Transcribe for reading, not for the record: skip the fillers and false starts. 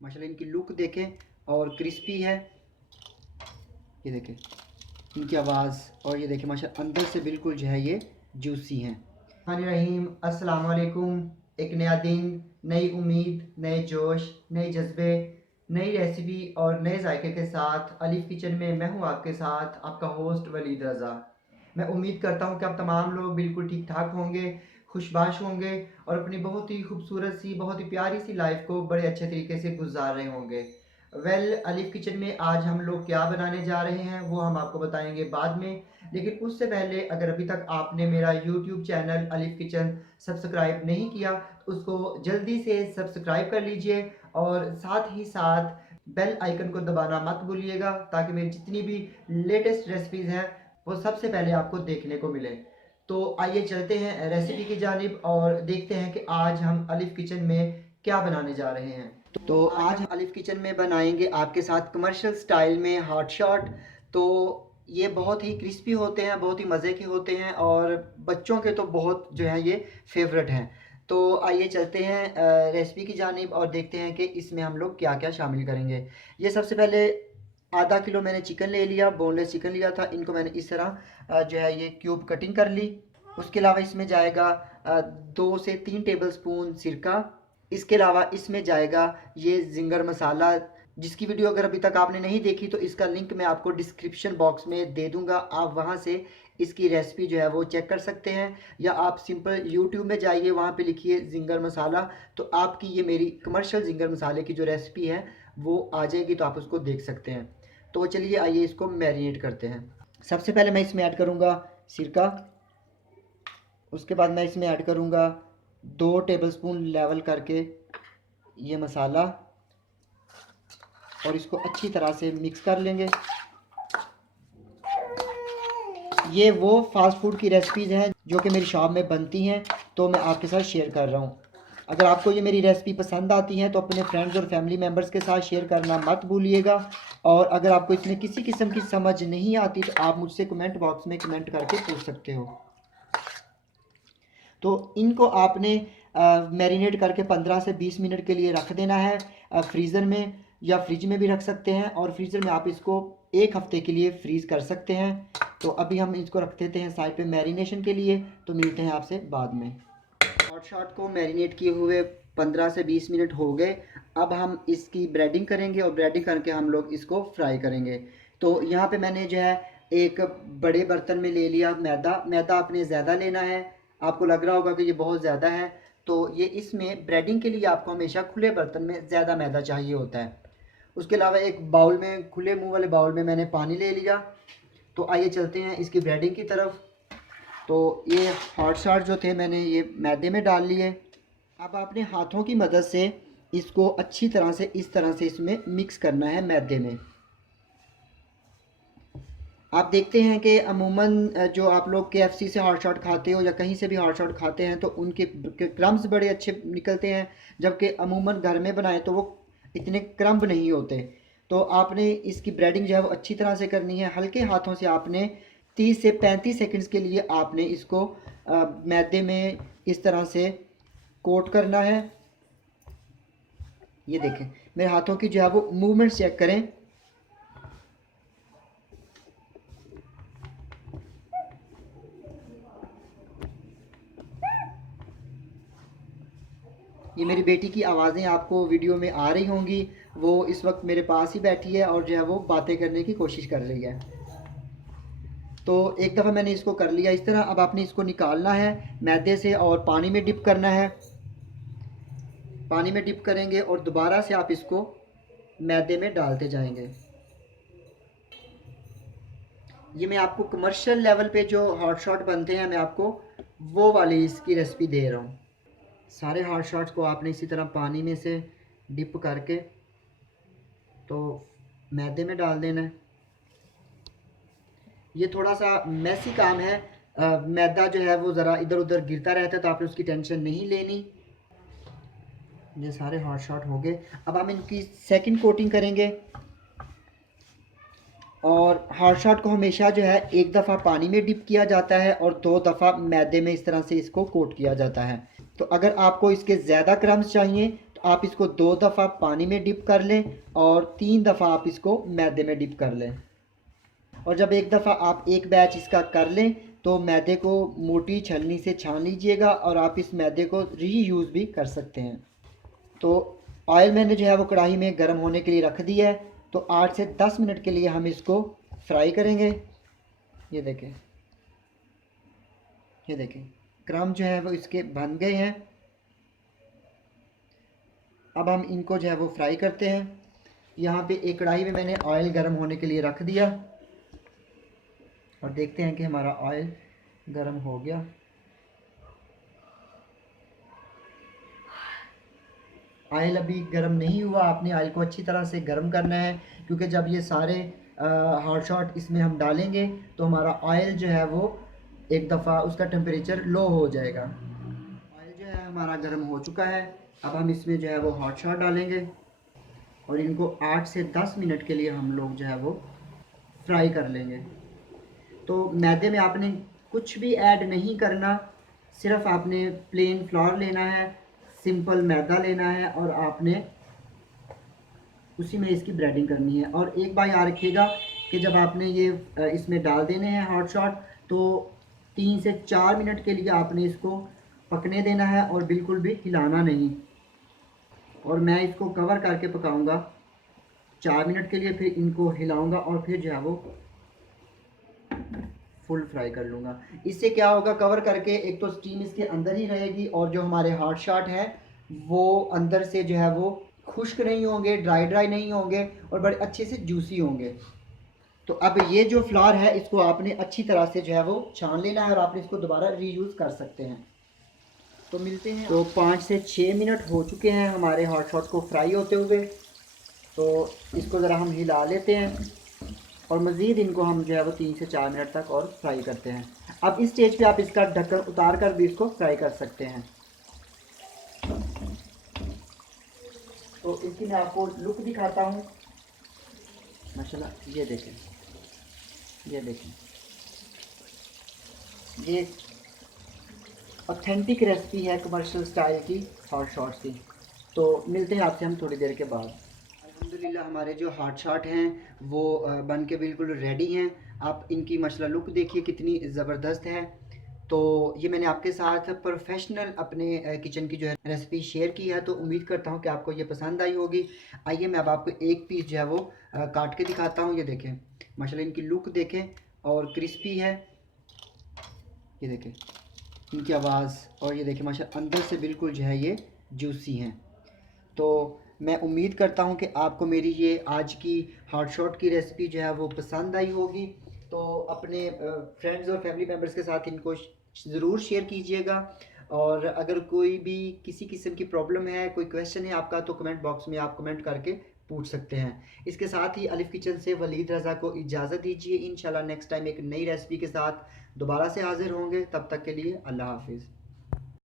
माशाल्लाह इनकी लुक देखें और क्रिस्पी है। ये देखें इनकी आवाज़, और ये देखें माशाल्लाह अंदर से बिल्कुल जो है ये जूसी हैं। रहीम अस्सलाम वालेकुम। एक नया दिन, नई उम्मीद, नए जोश, नए जज्बे, नई रेसिपी और नए जायके के साथ अलीफ किचन में मैं हूँ आपके साथ, आपका होस्ट वलीद रज़ा। मैं उम्मीद करता हूँ कि आप तमाम लोग बिल्कुल ठीक ठाक होंगे, खुशबाश होंगे और अपनी बहुत ही खूबसूरत सी, बहुत ही प्यारी सी लाइफ को बड़े अच्छे तरीके से गुजार रहे होंगे। अलीफ किचन में आज हम लोग क्या बनाने जा रहे हैं वो हम आपको बताएंगे बाद में, लेकिन उससे पहले अगर अभी तक आपने मेरा YouTube channel Alif kitchen subscribe नहीं किया तो उसको जल्दी से सब्सक्राइब कर लीजिए और साथ ही साथ बेल आइकन को दबाना मत भूलिएगा, ताकि मेरी जितनी भी लेटेस्ट रेसिपीज़ हैं वो सबसे पहले आपको देखने को मिले। तो आइए चलते हैं रेसिपी की जानिब और देखते हैं कि आज हम अलीफ किचन में क्या बनाने जा रहे हैं। तो आज हम अलीफ किचन में बनाएंगे आपके साथ कमर्शियल स्टाइल में हॉट शॉट। तो ये बहुत ही क्रिस्पी होते हैं, बहुत ही मज़े के होते हैं और बच्चों के तो बहुत जो है ये फेवरेट हैं। तो आइए चलते हैं रेसिपी की जानिब और देखते हैं कि इसमें हम लोग क्या क्या शामिल करेंगे। ये सबसे पहले आधा किलो मैंने चिकन ले लिया, बोनलेस चिकन लिया था। इनको मैंने इस तरह जो है ये क्यूब कटिंग कर ली। उसके अलावा इसमें जाएगा 2 से 3 टेबल स्पून सिरका। इसके अलावा इसमें जाएगा ये जिंगर मसाला, जिसकी वीडियो अगर अभी तक आपने नहीं देखी तो इसका लिंक मैं आपको डिस्क्रिप्शन बॉक्स में दे दूंगा, आप वहां से इसकी रेसिपी जो है वो चेक कर सकते हैं, या आप सिंपल यूट्यूब में जाइए, वहां पे लिखिए जिंगर मसाला, तो आपकी ये मेरी कमर्शियल जिंगर मसाले की जो रेसिपी है वो आ जाएगी, तो आप उसको देख सकते हैं। तो चलिए आइए इसको मैरिनेट करते हैं। सबसे पहले मैं इसमें ऐड करूँगा सिरका। उसके बाद मैं इसमें ऐड करूँगा 2 टेबलस्पून लेवल करके ये मसाला, और इसको अच्छी तरह से मिक्स कर लेंगे। ये वो फास्ट फूड की रेसिपीज़ हैं जो कि मेरी शॉप में बनती हैं, तो मैं आपके साथ शेयर कर रहा हूँ। अगर आपको ये मेरी रेसिपी पसंद आती है तो अपने फ्रेंड्स और फैमिली मेम्बर्स के साथ शेयर करना मत भूलिएगा। और अगर आपको इसमें किसी किस्म की समझ नहीं आती तो आप मुझसे कमेंट बॉक्स में कमेंट करके पूछ सकते हो। तो इनको आपने मैरिनेट करके 15 से 20 मिनट के लिए रख देना है फ्रीज़र में, या फ्रिज में भी रख सकते हैं, और फ्रीज़र में आप इसको 1 हफ़्ते के लिए फ्रीज़ कर सकते हैं। तो अभी हम इसको रख देते हैं साइड पे मैरिनेशन के लिए, तो मिलते हैं आपसे बाद में। हॉट शॉट को मैरिनेट किए हुए 15 से 20 मिनट हो गए। अब हम इसकी ब्रेडिंग करेंगे और ब्रेडिंग करके हम लोग इसको फ्राई करेंगे। तो यहाँ पे मैंने जो है एक बड़े बर्तन में ले लिया मैदा। मैदा आपने ज़्यादा लेना है, आपको लग रहा होगा कि ये बहुत ज़्यादा है, तो ये इसमें ब्रेडिंग के लिए आपको हमेशा खुले बर्तन में ज़्यादा मैदा चाहिए होता है। उसके अलावा एक बाउल में, खुले मुंह वाले बाउल में मैंने पानी ले लिया। तो आइए चलते हैं इसकी ब्रेडिंग की तरफ। तो ये हॉट शॉट जो थे मैंने ये मैदे में डाल लिए। अब आपने हाथों की मदद से इसको अच्छी तरह से इस तरह से इसमें मिक्स करना है मैदे में। आप देखते हैं कि अमूमन जो आप लोग KFC से हॉट शॉट खाते हो या कहीं से भी हॉट शॉट खाते हैं तो उनके क्रम्स बड़े अच्छे निकलते हैं, जबकि अमूमन घर में बनाए तो वो इतने क्रम्ब नहीं होते। तो आपने इसकी ब्रेडिंग जो है वो अच्छी तरह से करनी है। हल्के हाथों से आपने 30 से 35 सेकंड्स के लिए आपने इसको मैदे में इस तरह से कोट करना है। ये देखें मेरे हाथों की जो है वो मूवमेंट चेक करें। ये मेरी बेटी की आवाज़ें आपको वीडियो में आ रही होंगी, वो इस वक्त मेरे पास ही बैठी है और जो है वो बातें करने की कोशिश कर रही है। तो एक दफ़ा मैंने इसको कर लिया इस तरह। अब आपने इसको निकालना है मैदे से और पानी में डिप करना है। पानी में डिप करेंगे और दोबारा से आप इसको मैदे में डालते जाएंगे। ये मैं आपको कमर्शियल लेवल पे जो हॉट शॉट बनते हैं, मैं आपको वो वाली इसकी रेसिपी दे रहा हूँ। सारे हॉट शॉट्स को आपने इसी तरह पानी में से डिप करके तो मैदे में डाल देना है। ये थोड़ा सा मैसी काम है, मैदा जो है वो ज़रा इधर उधर गिरता रहता है, तो आपने उसकी टेंशन नहीं लेनी। ये सारे हॉट शॉट हो गए। अब हम इनकी सेकंड कोटिंग करेंगे, और हॉट शॉट को हमेशा जो है एक दफ़ा पानी में डिप किया जाता है और 2 दफ़ा मैदे में इस तरह से इसको कोट किया जाता है। तो अगर आपको इसके ज़्यादा क्रम्स चाहिए तो आप इसको 2 दफ़ा पानी में डिप कर लें और 3 दफ़ा आप इसको मैदे में डिप कर लें। और जब एक दफ़ा आप एक बैच इसका कर लें तो मैदे को मोटी छलनी से छान लीजिएगा और आप इस मैदे को रीयूज़ भी कर सकते हैं। तो ऑयल मैंने जो है वो कढ़ाई में गर्म होने के लिए रख दिया है। तो 8 से 10 मिनट के लिए हम इसको फ्राई करेंगे। ये देखें, ये देखें क्रम जो है वो इसके बन गए हैं। अब हम इनको जो है वो फ्राई करते हैं। यहाँ पे एक कढ़ाई में मैंने ऑयल गर्म होने के लिए रख दिया और देखते हैं कि हमारा ऑयल गर्म हो गया। ऑयल अभी गर्म नहीं हुआ, आपने ऑयल को अच्छी तरह से गर्म करना है, क्योंकि जब ये सारे हॉट शॉट इसमें हम डालेंगे तो हमारा ऑयल जो है वो एक दफ़ा उसका टेम्परेचर लो हो जाएगा। ऑयल जो है हमारा गर्म हो चुका है। अब हम इसमें जो है वो हॉट शॉट डालेंगे और इनको 8 से 10 मिनट के लिए हम लोग जो है वो फ्राई कर लेंगे। तो मैदे में आपने कुछ भी ऐड नहीं करना, सिर्फ आपने प्लेन फ्लोर लेना है, सिंपल मैदा लेना है और आपने उसी में इसकी ब्रेडिंग करनी है। और एक बात याद रखिएगा कि जब आपने ये इसमें डाल देने हैं हॉट शॉट तो 3 से 4 मिनट के लिए आपने इसको पकने देना है और बिल्कुल भी हिलाना नहीं। और मैं इसको कवर करके पकाऊंगा 4 मिनट के लिए, फिर इनको हिलाऊंगा और फिर जो है वो फुल फ्राई कर लूँगा। इससे क्या होगा, कवर करके एक तो स्टीम इसके अंदर ही रहेगी और जो हमारे हॉट शॉट हैं वो अंदर से जो है वो खुश्क नहीं होंगे, ड्राई ड्राई नहीं होंगे और बड़े अच्छे से जूसी होंगे। तो अब ये जो फ्लावर है इसको आपने अच्छी तरह से जो है वो छान लेना है और आपने इसको दोबारा रीयूज़ कर सकते हैं। तो मिलते हैं। तो 5 से 6 मिनट हो चुके हैं हमारे हॉट शॉट को फ्राई होते हुए। तो इसको ज़रा हम हिला लेते हैं और मज़ीद इनको हम जो है वो 3 से 4 मिनट तक और फ्राई करते हैं। अब इस स्टेज पे आप इसका ढक्कन उतार कर भी इसको फ्राई कर सकते हैं। तो इसकी मैं आपको लुक दिखाता हूँ। माशाल्लाह ये देखें, ये देखें, ये ऑथेंटिक रेसिपी है कमर्शियल स्टाइल की हॉट शॉट्स की। तो मिलते हैं आपसे हम थोड़ी देर के बाद। अल्हम्दुलिल्लाह हमारे जो हॉट शॉट हैं वो बन के बिल्कुल रेडी हैं। आप इनकी माशाल्लाह लुक देखिए कितनी ज़बरदस्त है। तो ये मैंने आपके साथ प्रोफेशनल अपने किचन की जो है रेसिपी शेयर की है। तो उम्मीद करता हूँ कि आपको ये पसंद आई होगी। आइए मैं अब आपको एक पीस जो है वो काट के दिखाता हूँ। ये देखें माशाल्लाह इनकी लुक देखें और क्रिस्पी है। ये देखें इनकी आवाज़ और ये देखें माशाल्लाह अंदर से बिल्कुल जो है ये जूसी हैं। तो मैं उम्मीद करता हूँ कि आपको मेरी ये आज की हॉट शॉट की रेसिपी जो है वो पसंद आई होगी। तो अपने फ्रेंड्स और फैमिली मेम्बर्स के साथ इनको ज़रूर शेयर कीजिएगा। और अगर कोई भी किसी किस्म की प्रॉब्लम है, कोई क्वेश्चन है आपका, तो कमेंट बॉक्स में आप कमेंट करके पूछ सकते हैं। इसके साथ ही अलिफ किचन से वलीद रज़ा को इजाज़त दीजिए। इंशाल्लाह नेक्स्ट टाइम एक नई रेसिपी के साथ दोबारा से हाज़िर होंगे। तब तक के लिए अल्लाह हाफिज़।